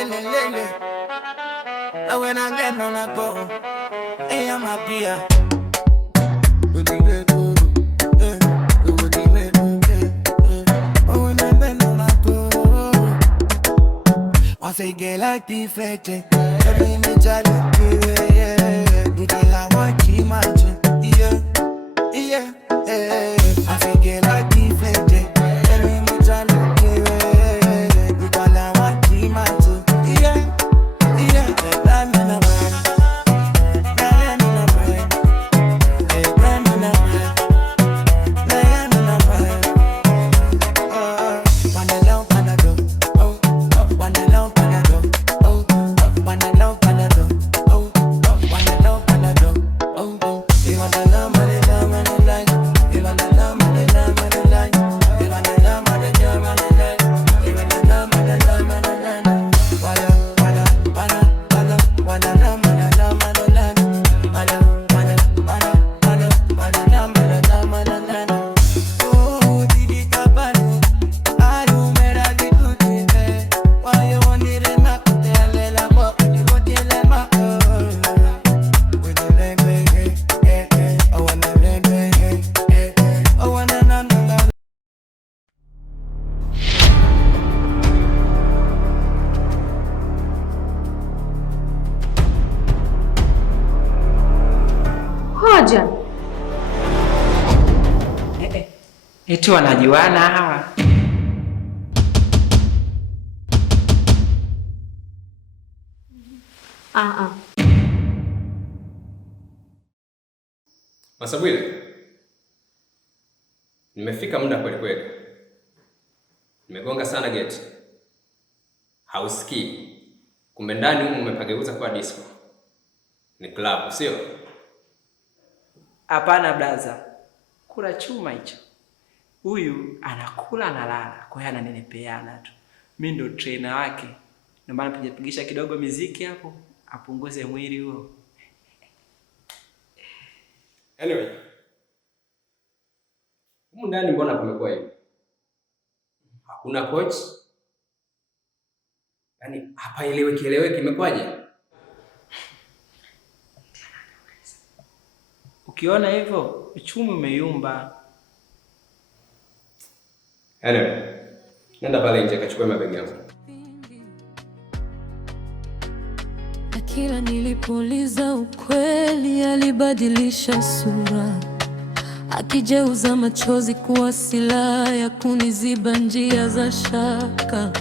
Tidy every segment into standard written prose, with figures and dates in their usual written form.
And when I get on that boat, hey, I'm happier. I say get like the fete, every me challenge, yeah. Because I want to imagine, yeah. I say get like the fete, every me challenge, yeah. Because I want to imagine, yeah. I'm in a bed, I'm in a bed, I'm in a bed, I'm in a bed. Wanna love, wanna do, oh, wanna love. Eti wanajuana hawa. Masabwile, nimefika muda kweli kweli. Nimegonga sana gate. Hausikii. Kumbe ndani humu umepageuza kwa disco. Ni club, sio? Hapana blaza. Kula chuma hicho. Huyu anakula analala, kwa hiyo ananenepeana tu. Mimi ndo trainer wake. Ndio maana pigisha kidogo muziki hapo, apunguze mwili huo. Anyway. Humu ndani mbona kumekuwa hivi? Hakuna coach? Yaani hapa eleweki imekwaje? Ukiona hivyo, uchumi umeyumba. Anyway, nenda pale nje kachukue mabegi yangu. Na kila nilipuliza ukweli alibadilisha sura, akijeuza machozi kuwa silaha ya kuniziba njia za shaka.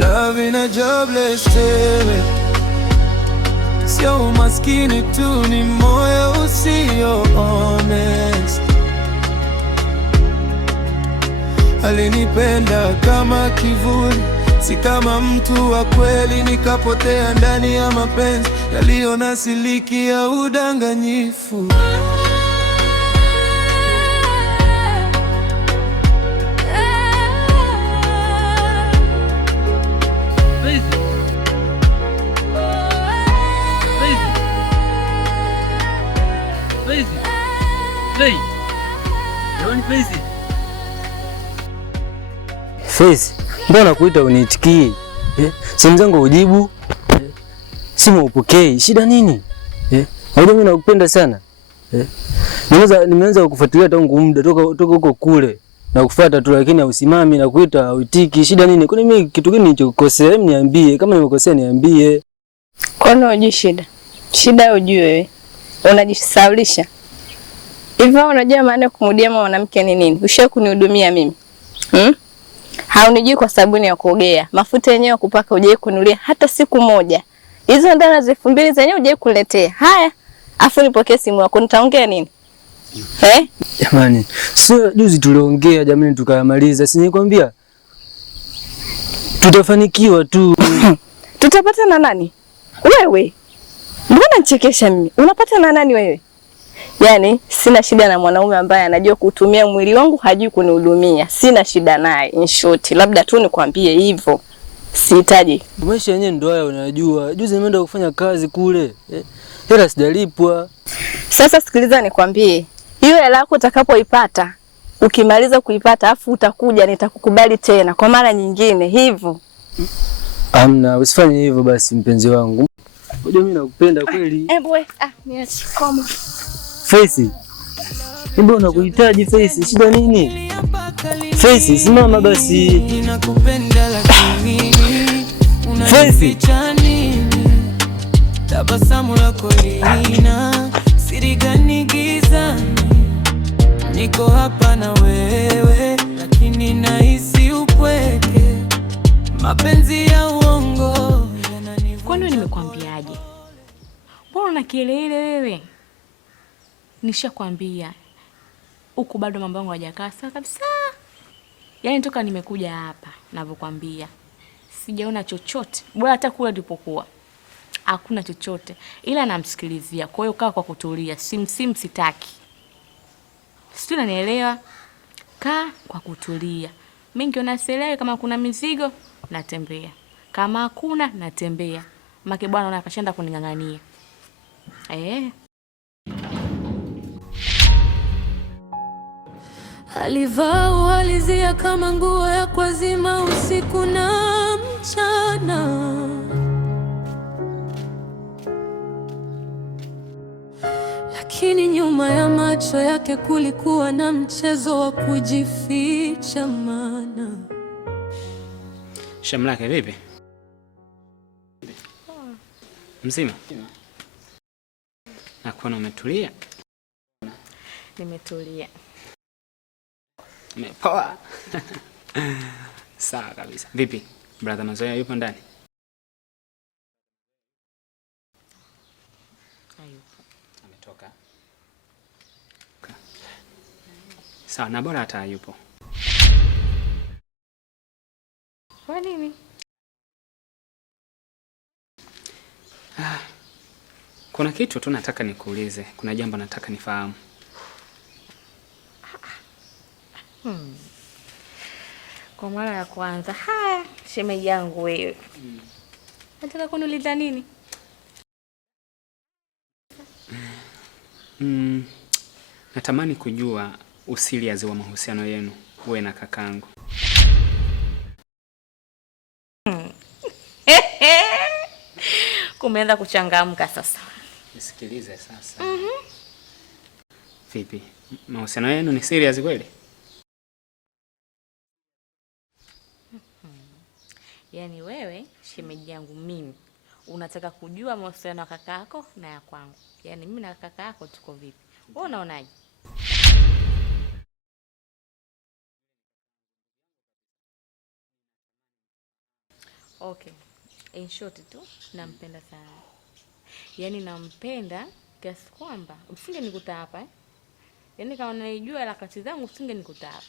Love in a jobless baby. Sio umaskini tu, ni moyo usio honest. Alinipenda kama kivuli, si kama mtu wa kweli. Nikapotea ndani ya mapenzi yaliyo na siliki ya udanganyifu. Fezi, mbona kuita uniitikii? Simu zangu ujibu? Simu upokei. Shida nini? Unajua mimi nakupenda sana. Nimeanza kukufuatilia tangu muda toka huko kule. Na kufuata tu lakini hausimami na kuita hauitiki. Shida nini? Kwani mimi kitu gani nilichokukosea? Hebu niambie. Kama nimekosea niambie. Kwani unajua shida? Shida ujue wewe. Unajisaulisha. Hivyo unajua maana ya kumudia mwanamke ni nini? Ushawahi kunihudumia mimi? Haunijui kwa sabuni ya kuogea. Mafuta yenyewe kupaka hujawahi kununulia hata siku moja. Hizo ndana za 2000 zenyewe hujawahi kuletea. Haya, afu nipokee simu yako nitaongea nini? Jamani, sio juzi tuliongea jamani tukamaliza. Si nikwambia tutafanikiwa tu. Tutapata na nani? Wewe. Mbona nichekesha mimi? Unapata na nani wewe? Yaani sina shida na mwanaume ambaye anajua kutumia mwili wangu, hajui kunihudumia. Sina shida naye, in short. Labda tu nikwambie hivyo. Sihitaji. Maisha yenyewe ndio haya unajua. Juzi nimeenda kufanya kazi kule. Hela sijalipwa. Sasa sikiliza nikwambie. Hiyo hela yako utakapoipata, ukimaliza kuipata afu utakuja nitakukubali tena kwa mara nyingine hivyo. Amna, usifanye hivyo basi mpenzi wangu. Unajua mimi nakupenda kweli. Wewe, niache koma. Face. Mbona unakuhitaji Face? Shida nini? Face, simama basi. Ninakupenda lakini Face. Tabasamu lako lina siri gani gizani? Niko hapa na wewe lakini nahisi upweke. Mapenzi ya uongo yananivuta. Kwani nimekwambiaje? Mbona una kelele wewe? Nishakwambia huku bado mambo yangu hayajakaa sawa kabisa. Yaani toka nimekuja hapa ninavyokuambia sijaona chochote. Bora hata kule nilipokuwa hakuna chochote, ila namsikilizia. Kwa hiyo kaa kwa kutulia, sim sitaki. Sio, unanielewa? Kaa kwa kutulia. Mimi ngiona sielewi, kama kuna mizigo natembea, kama hakuna natembea. Make bwana anaona akashaenda kuningangania. Alivaa uhalisia kama nguo ya kwazima usiku na mchana. Lakini nyuma ya macho yake kulikuwa na mchezo wa kujificha maana. Shamlake vipi? Mzima? Nakuona umetulia? Nimetulia. Poa. Sawa kabisa. Vipi? Brother Mazoea yupo ndani? Hayupo. Ametoka. Sawa, na bora hata yupo. Kwa nini? Kuna kitu tu nataka nikuulize. Kuna jambo nataka nifahamu. Kwa mara ya kwanza. Haya, shemeji yangu wewe. Nataka kuniuliza nini? Natamani kujua usiriasi wa mahusiano yenu wewe na kakangu. Kumeanza kuchangamka sasa. Nisikilize sasa. Vipi? Mahusiano yenu ni serious kweli? Yaani wewe shemeji yangu mimi unataka kujua mahusiano ya kaka yako na ya kwangu. Yaani mimi na kaka yako tuko vipi? Wewe unaonaje? Okay. In short tu nampenda sana. Yaani nampenda kiasi kwamba usingenikuta hapa. Yaani kama unaijua harakati zangu usingenikuta hapa.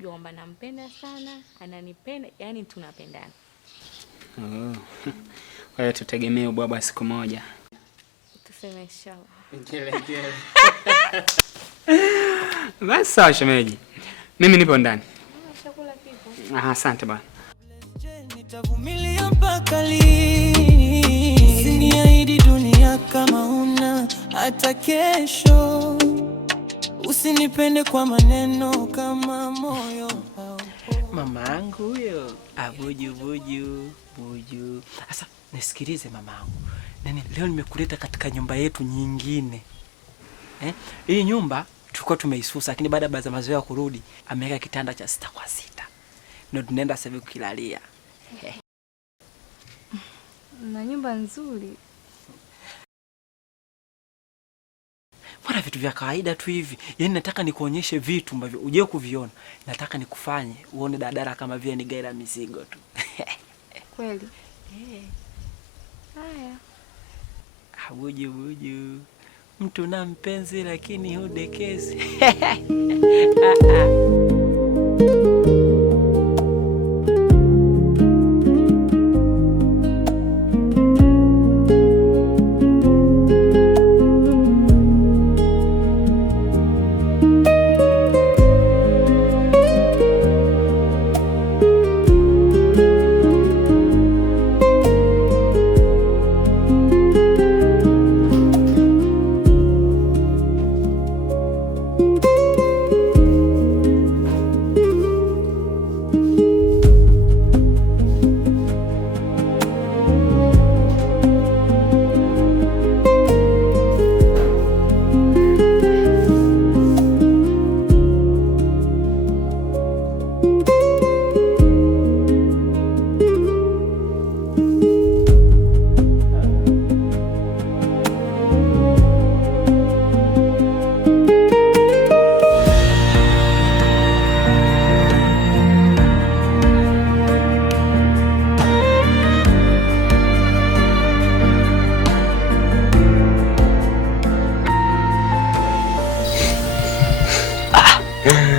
Jua kwamba nampenda sana, ananipenda, yaani tunapendana. Kwa hiyo tutegemee ubwabwa siku moja. Tuseme inshallah. Ngele. Basi sawa shemeji. Mimi nipo ndani. Chakula kipo. Asante bwana. Nitavumilia mpaka lini? Usiniahidi dunia kama una hata kesho. Usinipende kwa maneno kama moyo haupo. Mamangu huyo, buju. Sasa nisikilize mamangu. Leo nimekuleta katika nyumba yetu nyingine. Hii nyumba tulikuwa tumeisusa, lakini baada ya Mazoea kurudi, ameweka kitanda cha 6x6. Ndio tunaenda sasa kukilalia. Na nyumba nzuri. Mbona vitu vya kawaida tu hivi? Yaani nataka nikuonyeshe vitu ambavyo uje kuviona. Nataka nikufanye uone dadara kama vile ni gari la mizigo tu. Kweli? Haya. Buju. Mtu na mpenzi lakini hudekezi.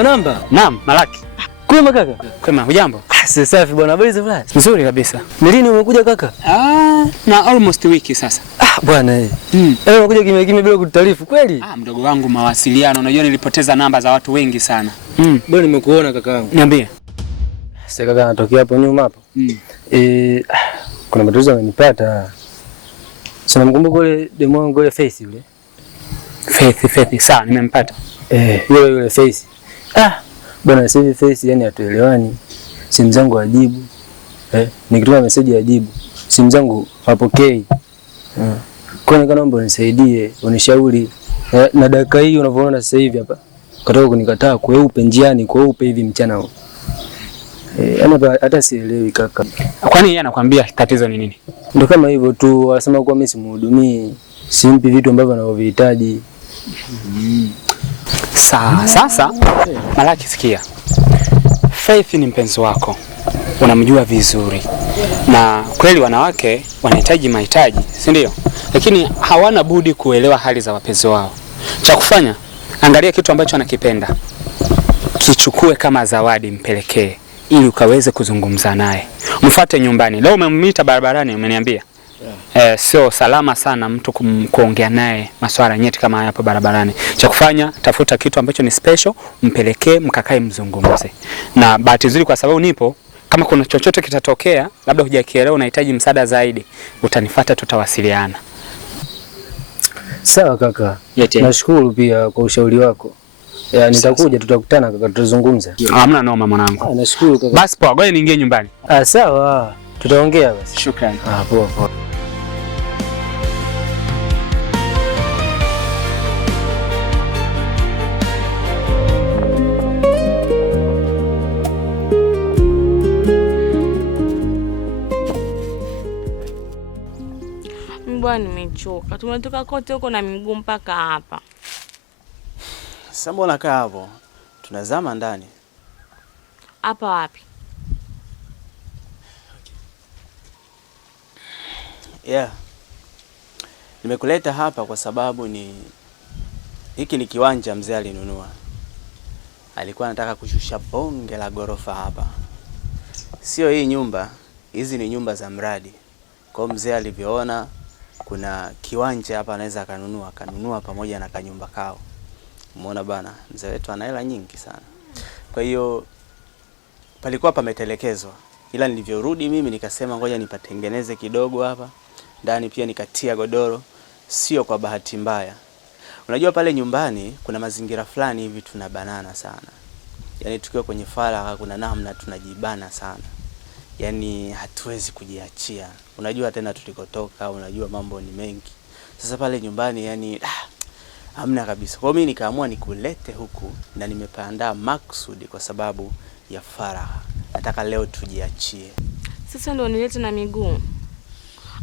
Una namba? Naam, Malaki. Kwema kaka? Kwema, hujambo? Si safi bwana, habari za fulani? Nzuri kabisa. Ni lini umekuja kaka? Na almost wiki sasa. Bwana unakuja kimya kimya bila kutarifu kweli? Mdogo wangu, mawasiliano, unajua nilipoteza namba za watu wengi sana. Bwana nimekuona kaka wangu. Niambie. Sasa kaka anatokea hapo nyuma hapo. Kuna matatizo yamenipata. Sasa namkumbuka yule demo wangu yule Face yule. Faith, sawa, nimempata. Yule Face. Bwana sasa hivi Face yani hatuelewani. Simu zangu hajibu. Nikituma message hajibu. Simu zangu hapokei. Kwa nini naomba unisaidie, unishauri. Na dakika hii unavyoona sasa hivi hapa. Katoka kunikataa kweupe njiani, kweupe hivi mchana huu. Hata sielewi kaka. Kwani yeye anakuambia tatizo ni nini? Ndio kama hivyo tu, wanasema kwa mimi simhudumii, simpi vitu ambavyo anavyovihitaji. Sasa Malaki, sikia. Faith ni mpenzi wako. Unamjua vizuri. Na kweli wanawake wanahitaji mahitaji, si ndio? Lakini hawana budi kuelewa hali za wapenzi wao. Cha kufanya, angalia kitu ambacho anakipenda. Kichukue kama zawadi, mpelekee ili ukaweze kuzungumza naye. Mfuate nyumbani. Leo umemita barabarani, umeniambia. Sio salama sana mtu kuongea naye masuala nyeti kama haya hapa barabarani. Cha kufanya, tafuta kitu ambacho ni special, mpelekee, mkakae mzungumze. Na bahati nzuri kwa sababu nipo, kama kuna chochote kitatokea, labda hujakielewa unahitaji msaada zaidi, utanifuata, tutawasiliana. Sawa kaka. Nashukuru pia kwa ushauri wako. Nitakuja, tutakutana kaka, tutazungumza. Hamna noma mwanangu. Nashukuru kaka. Basi poa, ngoja niingie nyumbani. Sawa. Tutaongea basi. Shukrani. Poa poa. Mbona nimechoka. Tumetoka kote huko na miguu mpaka hapa. Sasa mbona kaa hapo? Tunazama ndani. Hapa wapi? Nimekuleta hapa kwa sababu hiki ni kiwanja mzee alinunua. Alikuwa anataka kushusha bonge la gorofa hapa. Sio hii nyumba, hizi ni nyumba za mradi. Kwa mzee alivyoona kuna kiwanja hapa anaweza kanunua pamoja na kanyumba kao. Umeona bana, mzee wetu ana hela nyingi sana. Kwa hiyo palikuwa pametelekezwa. Ila nilivyorudi mimi nikasema ngoja nipatengeneze kidogo hapa. Ndani pia nikatia godoro, sio kwa bahati mbaya. Unajua pale nyumbani kuna mazingira fulani hivi tunabanana sana. Yaani tukiwa kwenye faragha kuna namna tunajibana sana. Yaani hatuwezi kujiachia. Unajua tena tulikotoka, unajua mambo ni mengi. Sasa pale nyumbani yani hamna kabisa. Kwa mimi nikaamua nikulete huku na nimepaandaa maksudi kwa sababu ya faragha. Nataka leo tujiachie. Sasa ndio nilete na miguu.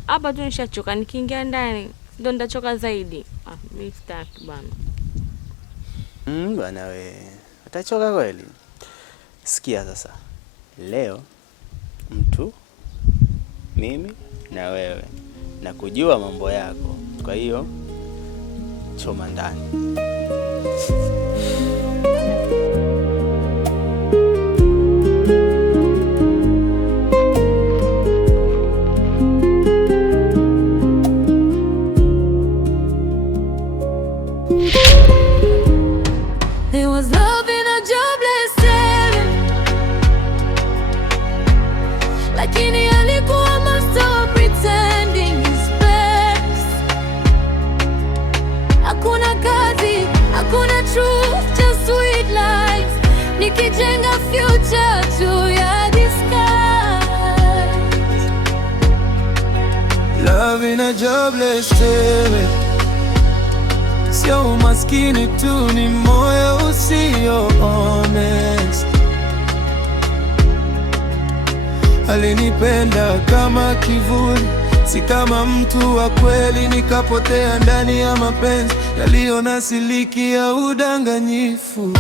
Hapa tu nishachoka, nikiingia ndani ndio nitachoka zaidi. Mimi sitaki bwana. Bwana we. Utachoka kweli? Sikia sasa. Leo mimi na wewe na kujua mambo yako. Kwa hiyo choma ndani. There was love in a jobless seven, lakini alikuwa master of pretending his best. Hakuna kazi, hakuna truth, just sweet life. Nikijenga future juu ya disguise. Love in a jobless seven. Sio umaskini tu, ni moyo usio honest. Alinipenda kama kivuli, si kama mtu wa kweli. Nikapotea ndani ya mapenzi yaliyo na siliki ya udanganyifu.